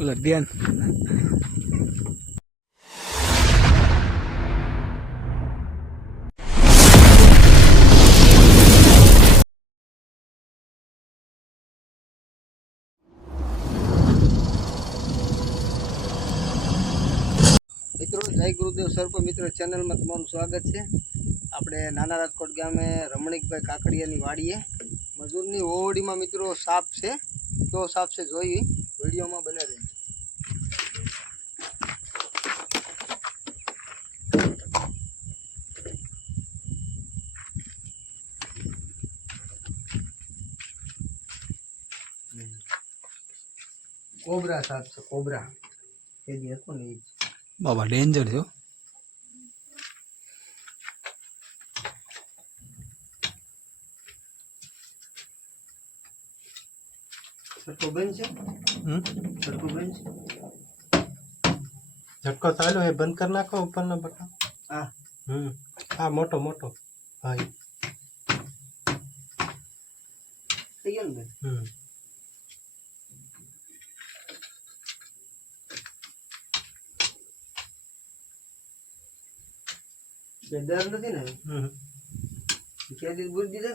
લદ્યાન મિત્રો જય ગુરુદેવ સર્પ મિત્રો ચેનલમાં તમારું સ્વાગત છે। આપણે નાના રાજકોટ ગામે રમણીકભાઈ કાકડિયાની વાડીએ મજૂરની ઓવડીમાં મિત્રો સાપ છે, કેવો સાપ છે જોઈ વિડીયોમાં બને રહે। કોબરા સાપ છે, કોબરા એ જે હતો ને બાબા ડેન્જર છો। झटको बंद है। झटको बंद है। झटको चालू है, बंद करना को ऊपर ना बटन। हाँ हाँ मोटो मोटो हाँ ठीक है ना। ये डर नहीं ना। क्या दिन बुझ दी ना।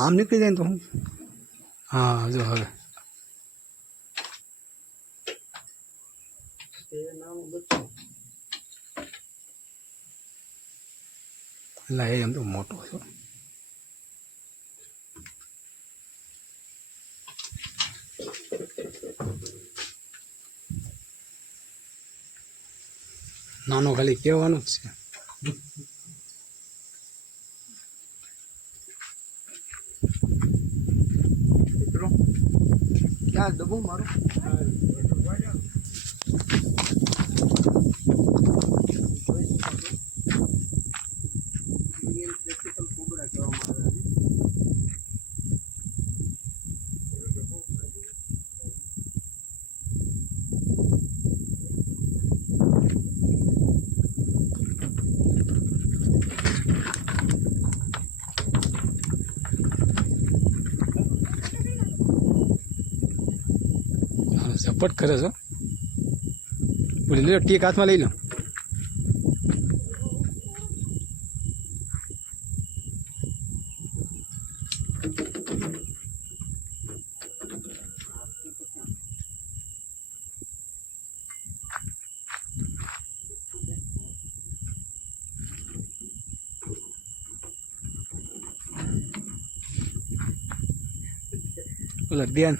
આમ નીકળી જાય તો હું હા જો હવે नाम बच्चों લાય એમ તો મોટો છો। નાનો ખાલી કહેવાનું જ છે। क्या दबो मारो प्रैक्टिकल कोबरा क्या मारा है। સપોર્ટ કરે છો બોલી લો ટીક હાથમાં લઈ લો। લદ્યાન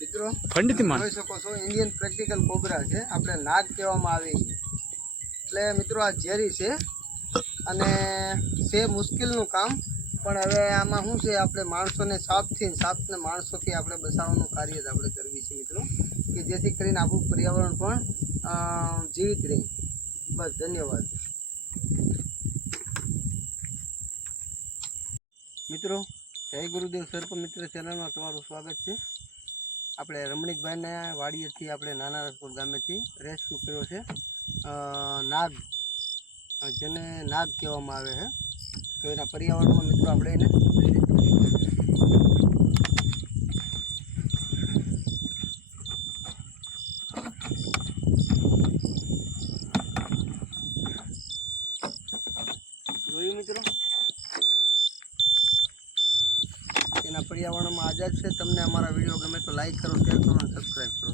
મિત્રો ફંડિત માન જોઈ શકો છો ઇન્ડિયન પ્રેક્ટિકલ કોબરા છે, આપણે નાગ કહેવામાં આવે છે। એટલે મિત્રો આ ઝેરી છે અને છે મુશ્કેલનું કામ, પણ હવે આમાં શું છે આપણે માણસોને સાપને માણસોથી આપણે બચાવવાનું કાર્ય જ આપણે કરવી છે મિત્રો, કે જેથી કરીને આપણું પર્યાવરણ પણ જીવિત રહે। બસ ધન્યવાદ મિત્રો। જય ગુરુદેવ સર્પ મિત્ર ચેનલમાં તમારું સ્વાગત છે। આપણે રમણીકભાઈને વાડીએથી આપણે નાના રાજકોટ ગામેથી રેસ્ક્યુ કર્યો છે નાગ, જેને નાગ કહેવામાં આવે છે। તો એના પર્યાવરણમાં મિત્રો આપણે એને જોયું મિત્રો, એના પર્યાવરણમાં આઝાદ છે। તમને અમારા વિડીયો ગમે તો લાઈક કરો, શેર કરો અને સબસ્ક્રાઈબ કરો।